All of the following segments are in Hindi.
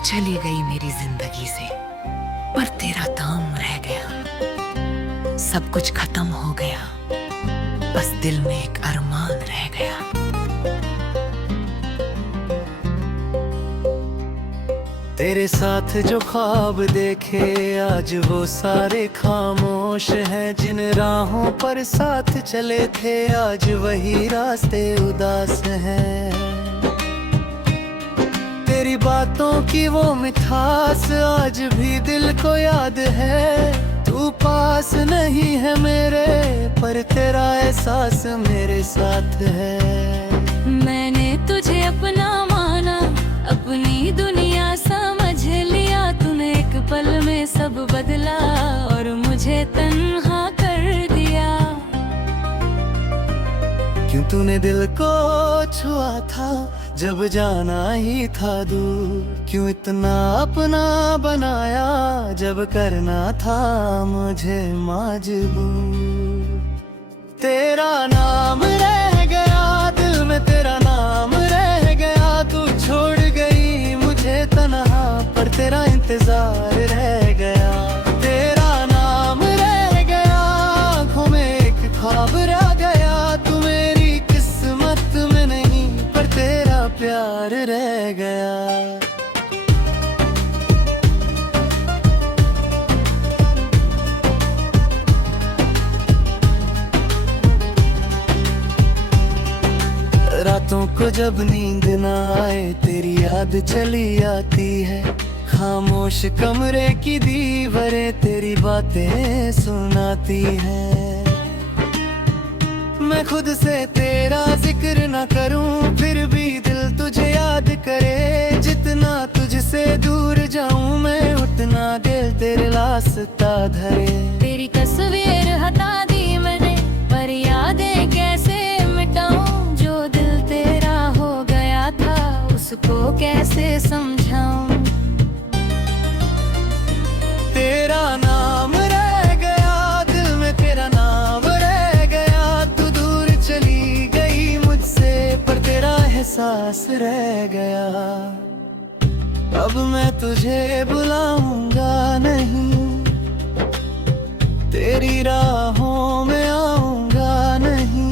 चली गई मेरी जिंदगी से, पर तेरा दाम रह गया। सब कुछ खत्म हो गया, बस दिल में एक अरमान रह गया। तेरे साथ जो ख्वाब देखे आज वो सारे खामोश हैं। जिन राहों पर साथ चले थे आज वही रास्ते उदास हैं। तेरी बातों की वो मिठास आज भी दिल को याद है। तू पास नहीं है मेरे, पर तेरा एहसास मेरे साथ है। मैंने तुझे अपना माना, अपनी दुनिया समझ लिया। तूने एक पल में सब बदला और मुझे तन्हा कर दिया। क्यों तूने दिल को छुआ था जब जाना ही था दूर। क्यों इतना अपना बनाया जब करना था मुझे मजबूर। तेरा नाम रह गया दिल में, तेरा नाम रह गया। तू छोड़ गई मुझे तन्हा, पर तेरा इंतजार रह गया। तेरा नाम रह गया आँखों में एक ख्वाब रह गया। तू मेरी किस्मत में नहीं, पर तेरा प्यार रह गया। रातों को जब नींद ना आए तेरी याद चली आती है। खामोश कमरे की दीवारें तेरी बातें सुनाती हैं। मैं खुद से तेरा जिक्र ना करूं फिर भी दिल तुझे याद करे। जितना तुझसे दूर जाऊं मैं उतना दिल तेरे रास्ता धरे। तेरी तस्वीर हटा दी मैंने, पर यादें कैसे मिटाऊं। जो दिल तेरा हो गया था उसको कैसे समझाऊं। तेरा नाम रह गया दिल में, तेरा नाम रह गया। तू दूर चली गई मुझसे, पर तेरा एहसास रह गया। अब मैं तुझे बुलाऊंगा नहीं, तेरी राहों में आऊंगा नहीं।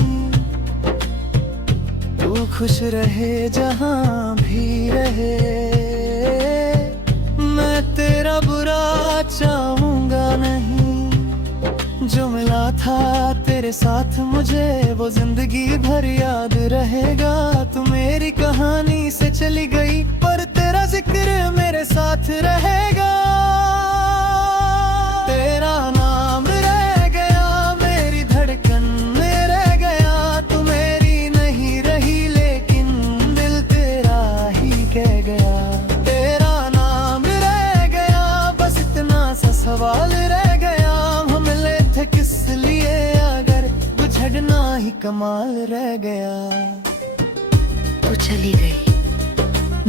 तू खुश रहे जहां भी रहे, मैं तेरा बुरा चाहूंगा नहीं। जो मिला था तेरे साथ मुझे वो जिंदगी भर याद रहेगा। तू मेरी कहानी से चली गई, पर तेरा जिक्र मेरे साथ रहेगा। तेरा नाम रह गया मेरी धड़कन में रह गया। तू मेरी नहीं रही लेकिन दिल तेरा ही कह गया। तेरा नाम रह गया बस इतना सा सवाल रह गया। हम मिले थे किस लिए अगर बुझड़ना ही कमाल रह गया। तू चली गई,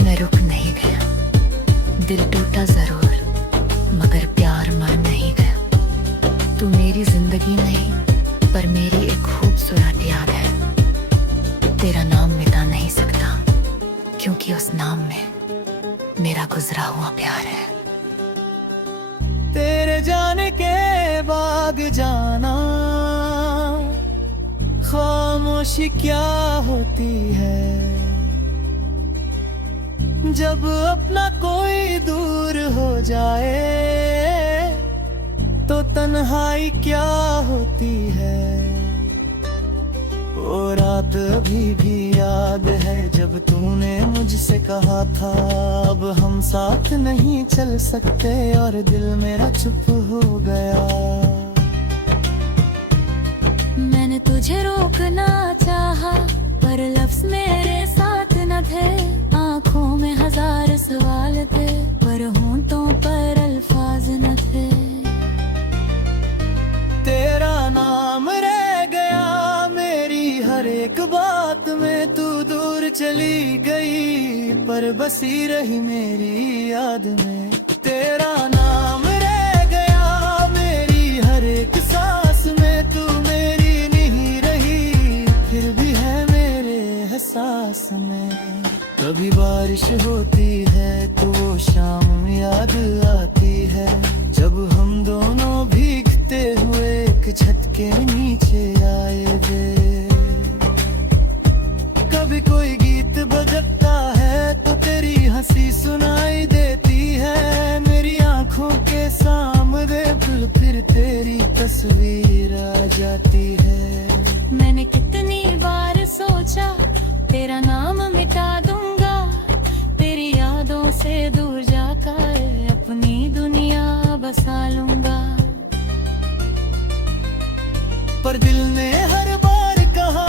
मैं रुक नहीं गया। दिल टूटा जरूर, मगर प्यार मर नहीं गया। तू मेरी जिंदगी नहीं, पर मेरी एक खूबसूरत याद है। तेरा नाम मिटा नहीं सकता, क्योंकि उस नाम में मेरा गुजरा हुआ प्यार है। तेरे जाने के बाद जाना, खामोशी क्या होती है। जब अपना कोई दूर हो जाए तो तन्हाई क्या होती है। वो रात अभी भी याद है जब तूने मुझसे कहा था अब हम साथ नहीं चल सकते, और दिल मेरा चुप हो गया। मैंने तुझे रोकना चाहा, पर लफ्ज मेरे साथ न थे। आँखों में हजार सवाल थे, पर होंठों पर अल्फाज न थे। तेरा नाम रह गया मेरी हर एक बात में। तू दूर चली गई पर बसी रही मेरी याद में। तेरा नाम रह गया मेरी हर एक सांस में। तू मेरी नहीं रही फिर भी है मेरे एहसास में। कभी बारिश होती है तो वो शाम याद आती है, जब हम दोनों भीगते हुए एक छत के नीचे आए थे। कभी कोई गीत बजता है तो तेरी हंसी सुनाई देती है, मेरी आंखों के सामने फिर तेरी तस्वीर आ जाती है। मैंने कितनी बार सोचा तेरा नाम मिटा दूंगा, तेरी यादों से दूर जाकर अपनी दुनिया बसा लूंगा। पर दिल ने हर बार कहा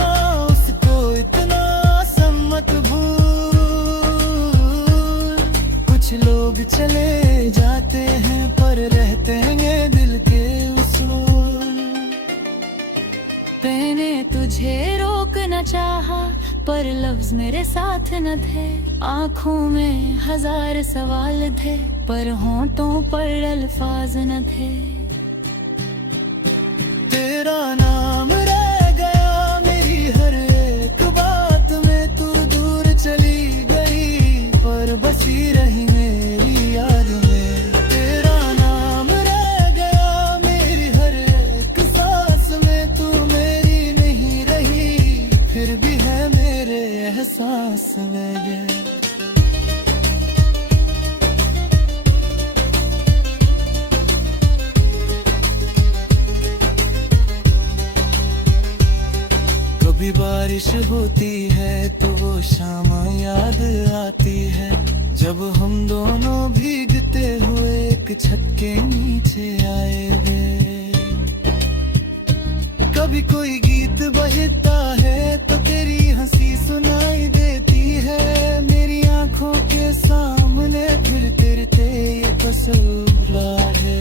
उसको इतना सम्मत भूल, कुछ लोग चले जाते हैं पर रहते हैं दिल के उसूल। मैंने तुझे रोकना चाहा पर लफ्ज मेरे साथ न थे, आंखों में हजार सवाल थे पर होंठों पर अल्फाज न थे। तेरा नाम रह गया मेरी हर एक बात में, तू दूर चली गई पर बसी रही मेरी याद में। तेरा नाम रह गया मेरी हर एक सांस में, तू मेरी नहीं रही फिर भी है मेरे एहसास में ये। कभी बारिश होती है तो वो शाम याद आती है, जब हम दोनों भीगते हुए एक छत के नीचे आए थे। कभी कोई गीत बजता है तो तेरी हंसी सुनाई देती है, मेरी आंखों के सामने फिर ये तस्वीर है।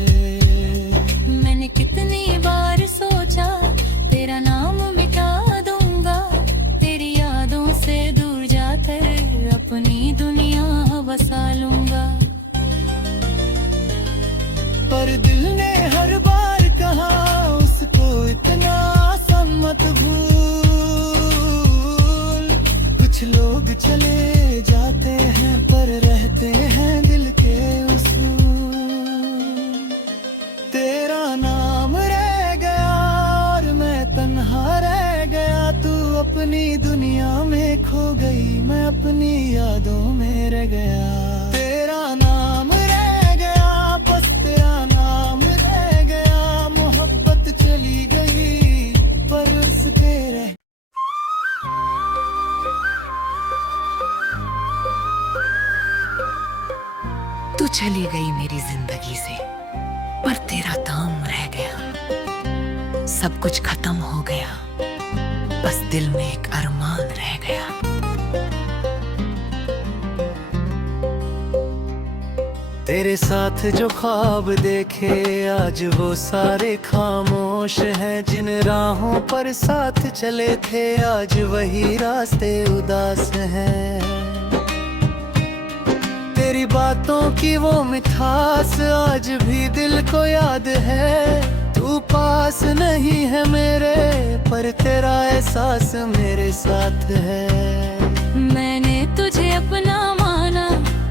मैंने कितनी बार सोचा तेरा नाम मिटा दूंगा, तेरी यादों से दूर जाकर अपनी दुनिया बसा लूंगा। पर दिल ने हर बार कहा उसको इतना सम्मत भूल, कुछ लोग चले जाते हैं पर रहते हैं दिल के उसूल। तेरा नाम रह गया और मैं तन्हा रह गया, तू अपनी दुनिया में खो गई मैं अपनी यादों में रह गया। तेरा नाम रह गया बस तेरा नाम रह गया, मोहब्बत चली गई पर उसके रह। तू चली गई मेरी जिंदगी से पर तेरा दाम रह गया, सब कुछ खत्म हो गया बस दिल में एक अरमान रह गया। तेरे साथ जो ख्वाब देखे आज वो सारे खामोश हैं, जिन राहों पर साथ चले थे आज वही रास्ते उदास हैं। तेरी बातों की वो मिठास आज भी दिल को याद है, तू पास नहीं है मेरे पर तेरा एहसास मेरे साथ है। मैंने तुझे अपना माना,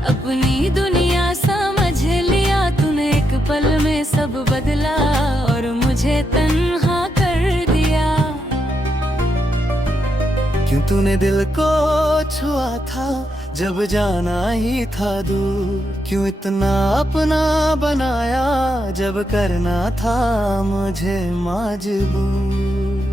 अपनी दुनिया समझ लिया, तूने एक पल में सब बदला और मुझे तन्हा कर दिया। क्यों तूने दिल को छुआ था जब जाना ही था दूर, क्यों इतना अपना बनाया जब करना था मुझे मजबूर।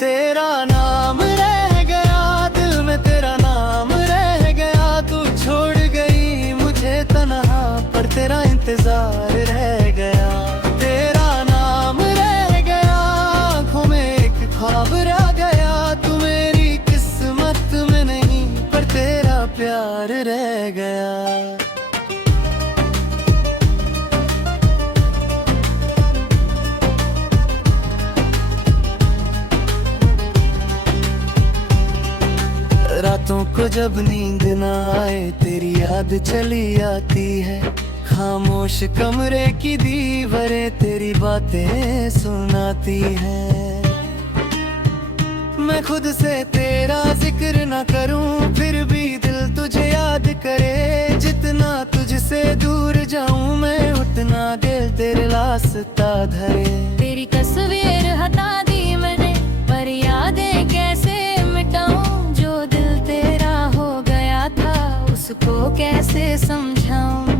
तेरा नाम रह गया दिल में, तेरा नाम रह गया, तू छोड़ गई मुझे तन्हा पर तेरा इंतजार रह गया। तेरा नाम रह गया आँखों में एक ख्वाब रह गया, तू मेरी किस्मत में नहीं पर तेरा प्यार रह गया। रातों को जब नींद ना आए तेरी याद चली आती है, खामोश कमरे की दीवारें तेरी बातें सुनाती हैं। मैं खुद से तेरा जिक्र ना करूं फिर भी दिल तुझे करे, जितना तुझसे दूर जाऊं मैं उतना दिल तेरे रास्ता धरे। तेरी तस्वीर हटा दी मैंने, पर यादें कैसे मिटाऊं? जो दिल तेरा हो गया था उसको कैसे समझाऊं?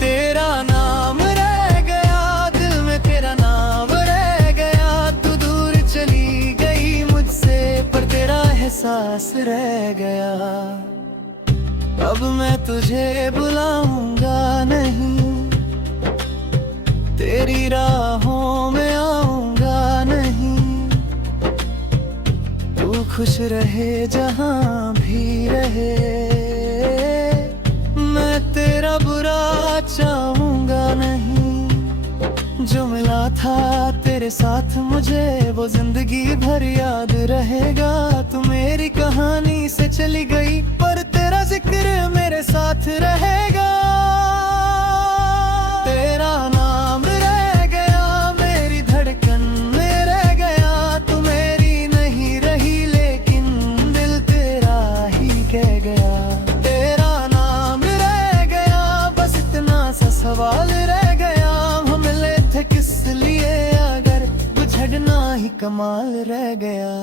तेरा नाम रह गया दिल में, तेरा नाम रह गया। तू दूर चली गई मुझसे पर तेरा एहसास रह गया। अब मैं तुझे बुलाऊंगा नहीं, तेरी राहों में आऊंगा नहीं। तू खुश रहे जहां भी रहे, मैं तेरा बुरा चाहूंगा नहीं। जो मिला था तेरे साथ मुझे वो जिंदगी भर याद रहेगा। तू मेरी कहानी से चली गई पर तेरा जिक्र मेरे साथ रहेगा। तेरा नाम रह गया मेरी धड़कन में रह गया। तू मेरी नहीं रही लेकिन दिल तेरा ही कह गया। तेरा नाम रह गया बस इतना सा सवाल रह गया। हम मिले थे किस लिए अगर बुझड़ना ही कमाल रह गया।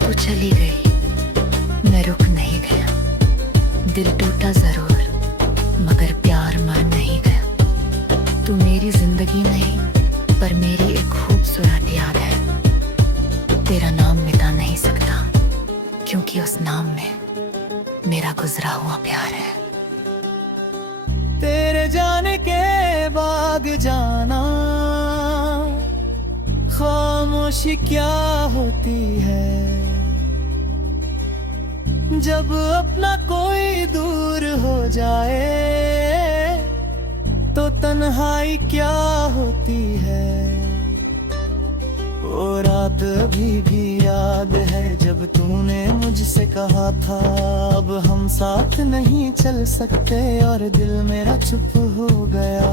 तू चली गई मैं रुक नहीं गया, दिल टूटा जरूर मगर प्यार मर नहीं गया। तू मेरी जिंदगी नहीं पर मेरी एक खूबसूरत याद है। तेरा नाम मिटा नहीं सकता क्योंकि उस नाम में मेरा गुजरा हुआ प्यार है। तेरे जाने के बाद जाना खामोशी क्या होती है। जब अपना कोई दूर हो जाए तो तन्हाई क्या होती है। वो रात अभी भी याद है जब तूने मुझसे कहा था अब हम साथ नहीं चल सकते, और दिल मेरा चुप हो गया।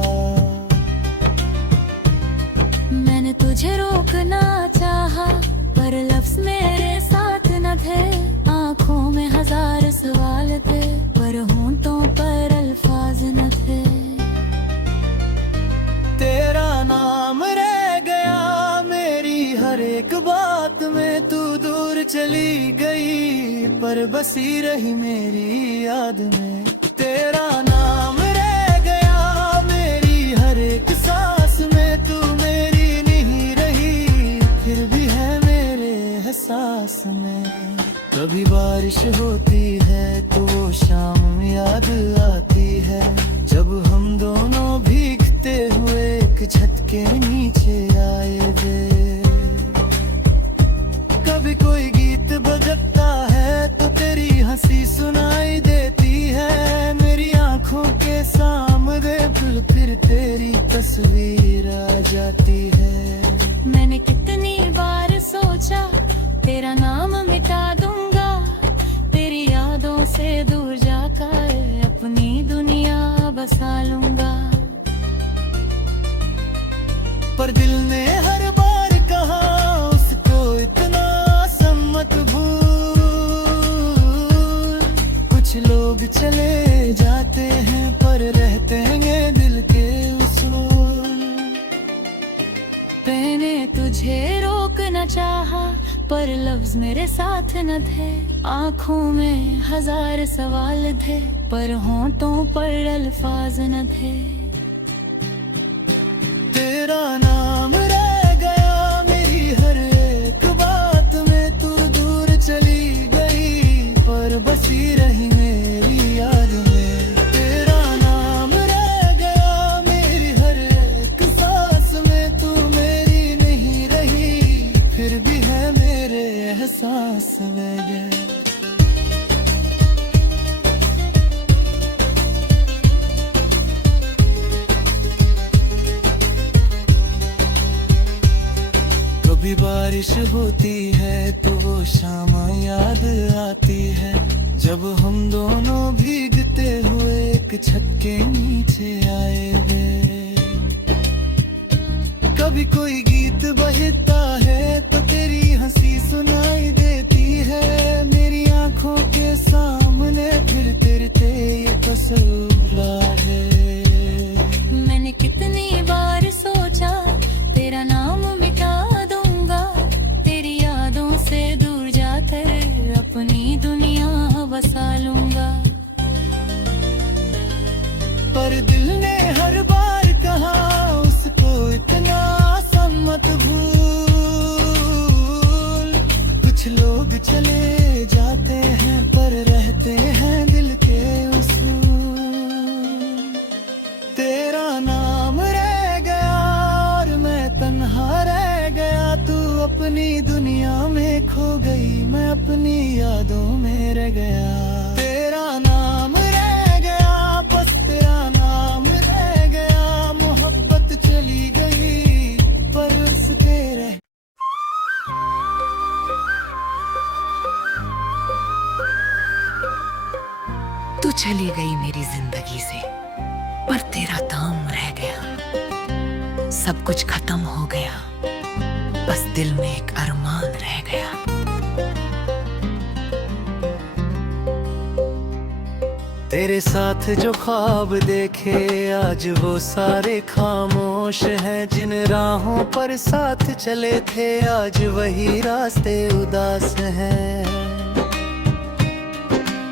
मैंने तुझे रोकना चाहा पर लफ्ज मेरे साथ न थे। आंखों में हजार सवाल थे पर होंठों पर अल्फाज न थे। तेरा नाम रह गया मेरी हर एक बात में। तू दूर चली गई पर बसी रही मेरी याद में। तेरा नाम रह गया मेरी हर एक सांस में। तू मेरी नहीं रही फिर भी है मेरे एहसास में। कभी बारिश होती है तो वो शाम याद आती है जब हम दोनों भीगते हुए एक छत के नीचे आए थे। कभी कोई गीत बजता है तो तेरी हंसी सुनाई देती है मेरी आंखों के सामने। फिर तेरी तस्वीर आ जाती है। मैंने कितनी बार सोचा तेरा नाम मिटा दूंगा, तेरी यादों से दूर जाकर अपनी दुनिया बसा लूंगा। पर दिल ने हर बार कहा उसको इतना सम्मत भूल। कुछ लोग चले जाते हैं पर रहते हैं दिल के उसूल। मैंने तुझे रोकना चाहा पर लफ्ज मेरे साथ न थे। आंखों में हजार सवाल थे पर होंठों पर अल्फाज न थे। तेरा नाम रह गया मेरी हर एक बात में। तू दूर चली गई पर बसी रही मेरी याद में। तेरा नाम रह गया मेरी हर एक सांस में। तू मेरी नहीं रही फिर भी है मेरे एहसास में। कभी बारिश होती है तो वो शाम याद आती है जब हम दोनों भीगते हुए एक छत के नीचे आए थे। कभी कोई गीत बजता है तो तेरी हंसी सुनाई देती है मेरी आंखों लूंगा। पर दिल ने हर बार कहा उसको इतना सम्मत भूल। कुछ लोग चले जाते हैं पर रहते हैं दिल के उसूल। तेरा नाम रह गया और मैं तन्हा रह गया। तू अपनी दुनिया में खो गई, मैं अपनी यादों में रह गया। तेरा नाम रह गया, बस तेरा नाम रह गया। मोहब्बत चली गई पर उसके रह। तू चली गई मेरी जिंदगी से पर तेरा दाम रह गया। सब कुछ खत्म हो गया, बस दिल में एक अरमान रह गया। तेरे साथ जो ख्वाब देखे आज वो सारे खामोश हैं। जिन राहों पर साथ चले थे आज वही रास्ते उदास हैं।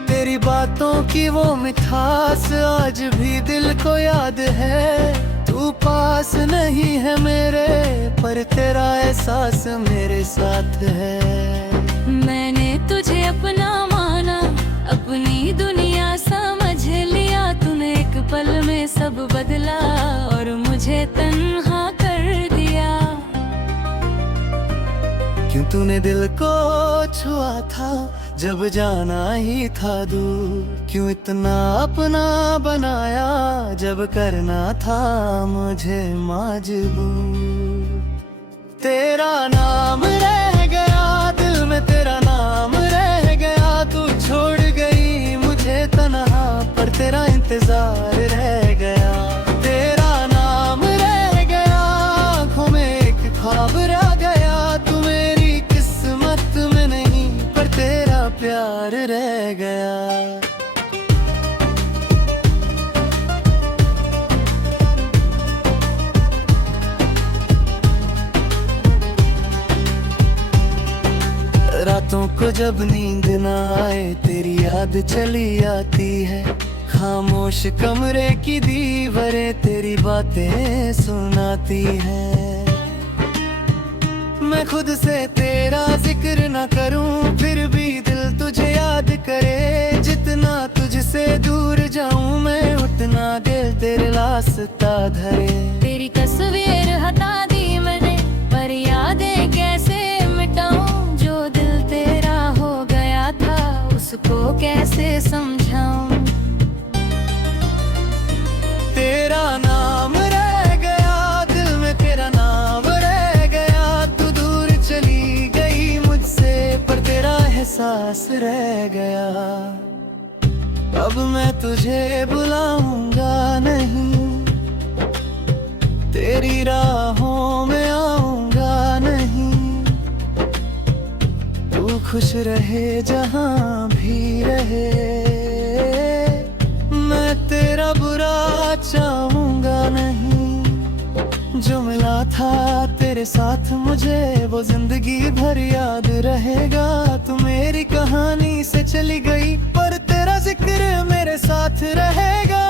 तेरी बातों की वो मिठास आज भी दिल को याद है। तू पास नहीं है मेरे पर तेरा एहसास मेरे साथ है। मैंने तुझे अपना माना, अपनी दुनिया समझ लिया। तूने एक पल में सब बदला और मुझे तन्हा कर दिया। क्यों तूने दिल को छुआ था जब जाना ही था दूर। क्यों इतना अपना बनाया जब करना था मुझे मजबूर। तेरा नाम रह गया दिल में, तेरा नाम रह गया। तू छोड़ गई मुझे तन्हा पर तेरा इंतजार रह गया। तेरा नाम रह गया, आँखों में एक ख्वाब रह गया। तू मेरी किस्मत में नहीं पर तेरा प्यार रह गया। रातों को जब नींद ना आए तेरी याद चली आती है। खामोश कमरे की दीवारें तेरी बातें सुनाती हैं। मैं खुद से तेरा जिक्र ना करूं फिर भी दिल तुझे याद करे। जितना तुझसे दूर जाऊं मैं उतना दिल तेरे रास्ता धरे। तेरी तस्वीर हटा दी मैंने पर यादें कैसे मिटाऊं। जो दिल तेरा हो गया था उसको कैसे समझाऊं। तेरा नाम रह गया दिल में, तेरा नाम रह गया। तू दूर चली गई मुझसे पर तेरा एहसास रह गया। अब मैं तुझे बुलाऊंगा नहीं, तेरी राहों में आऊंगा नहीं। तू खुश रहे जहां भी रहे, मैं तेरा बुरा चाहूंगा नहीं। जो मिला था तेरे साथ मुझे वो जिंदगी भर याद रहेगा। तू मेरी कहानी से चली गई पर तेरा जिक्र मेरे साथ रहेगा।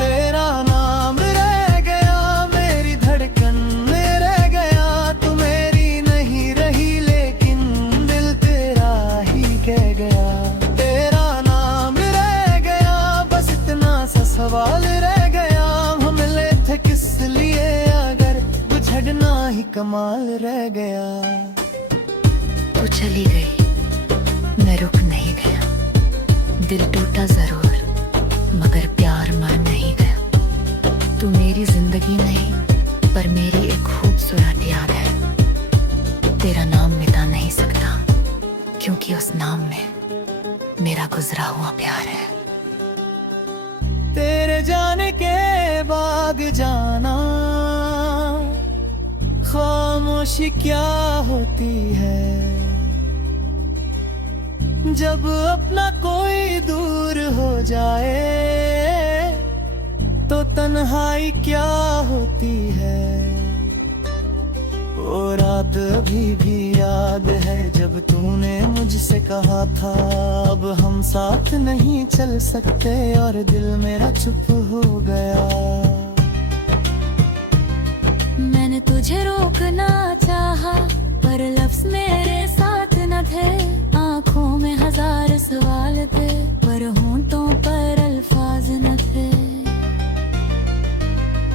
तेरा नाम रह गया मेरी धड़कन में रह गया। तू मेरी नहीं रही लेकिन दिल तेरा ही कह गया। तेरा नाम रह गया बस इतना सा सवाल रह गया। हम मिले थे किस लिए अगर बुझड़ना ही कमाल रह गया। तू चली गई मैं रुक नहीं गया। दिल टूटा जरूर मगर प्यार मर नहीं गया। तू मेरी जिंदगी नहीं पर मेरी एक खूबसूरत याद है। तेरा नाम मिटा नहीं सकता क्योंकि उस नाम में मेरा गुजरा हुआ प्यार है। तेरे जाने के बाद जाना खामोशी क्या होती है। जब अपना कोई दूर हो जाए तो तन्हाई क्या होती है। वो रात बात अभी भी याद है जब तूने मुझसे कहा था अब हम साथ नहीं चल सकते, और दिल मेरा चुप हो गया। मैंने तुझे रोकना चाहा पर लफ्ज मेरे साथ न थे। आंखों में हजार सवाल थे पर होंठों पर अल्फाज न थे।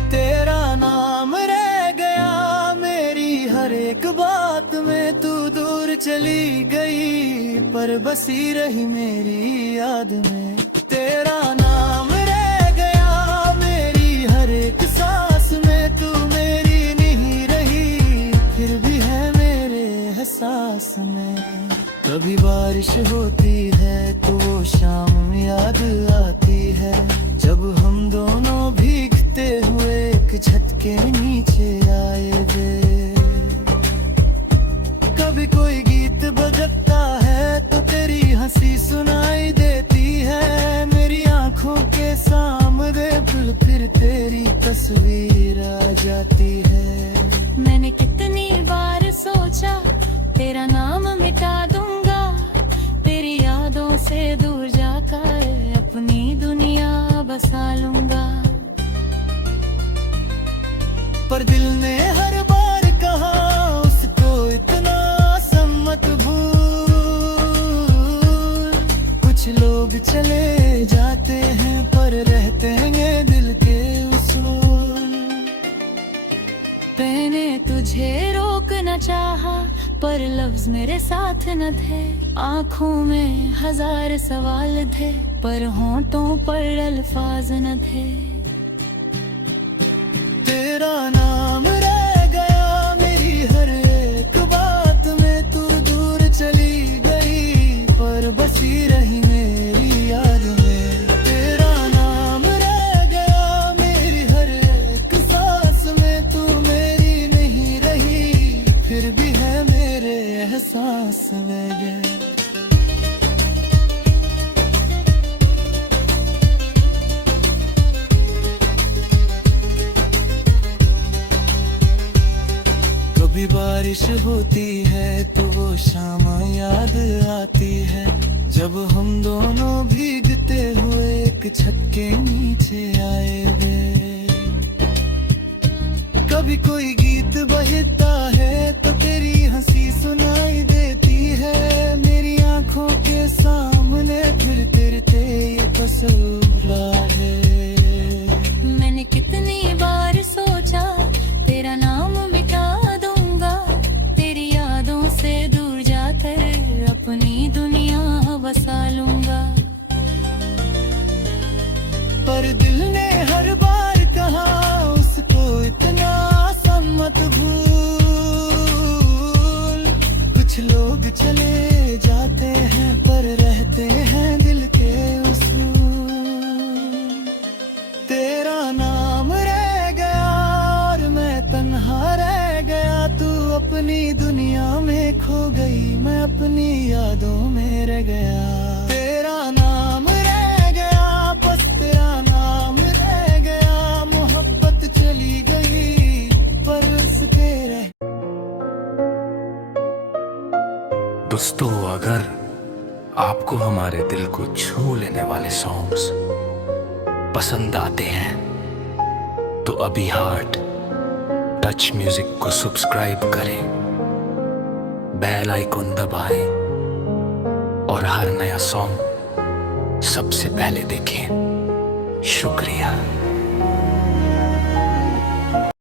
तेरा नाम रह गया मेरी हर एक बात में, तू दूर चली गई पर बसी रही मेरी याद में। तेरा नाम रह गया मेरी हर एक सांस में, तू मेरी नहीं रही फिर भी है मेरे एहसास में। कभी बारिश होती है तो वो शाम याद आती है जब हम दोनों भीगते हुए एक छत के नीचे आए थे। कभी कोई गीत बजता है तो तेरी हंसी सुनाई देती है, मेरी आंखों के सामने फिर तेरी तस्वीर आ जाती है। मैंने कितनी बार सोचा तेरा नाम मिटा दूंगा, तेरी यादों से दूर जाकर अपनी दुनिया बसा लूंगा। पर दिल ने हर बार कहा उसको इतना सम्मत भूल। कुछ लोग चले जाते हैं पर रहते हैं दिल के उसूल। मैंने तुझे रोकना चाहा पर लफ्ज मेरे साथ न थे। आंखों में हजार सवाल थे पर होंठों पर अल्फाज न थे। तेरा नाम रह गया मेरी हर एक बात में, तू दूर चली गई पर बसी रही मेरी याद में। तेरा नाम रह गया मेरी हर एक सांस में, तू मेरी नहीं रही फिर भी है मेरे एहसास में। कभी बारिश होती है तो वो शाम याद आती है जब हम दोनों भीगते हुए एक छत के नीचे आए थे। कभी कोई गीत बजता है तो तेरी हंसी सुनाई देती है, मेरी आंखों के सामने फिर ये तस्वीर है। मैंने कितनी बार सोचा तेरा नाम मिटा दूंगा, तेरी यादों से दूर जाकर अपनी दुनिया बसा लूंगा। पर दिल ने हर बार कहा उसको इतना सम्मत भूल। कुछ लोग चले जाते हैं पर रहते हैं दिल के उसूल। तेरा नाम रह गया और मैं तन्हा रह गया, तू अपनी दुनिया में खो गई मैं अपनी यादों में रह गया। तेरा नाम रह गया बस तेरा नाम रह गया, मोहब्बत चली गई पर उसके रह। दोस्तों, अगर आपको हमारे दिल को छू लेने वाले सॉन्ग्स पसंद आते हैं तो अभी हार्ट टच म्यूजिक को सब्सक्राइब करें, बेल आइकॉन दबाएं और हर नया सॉन्ग सबसे पहले देखें। शुक्रिया।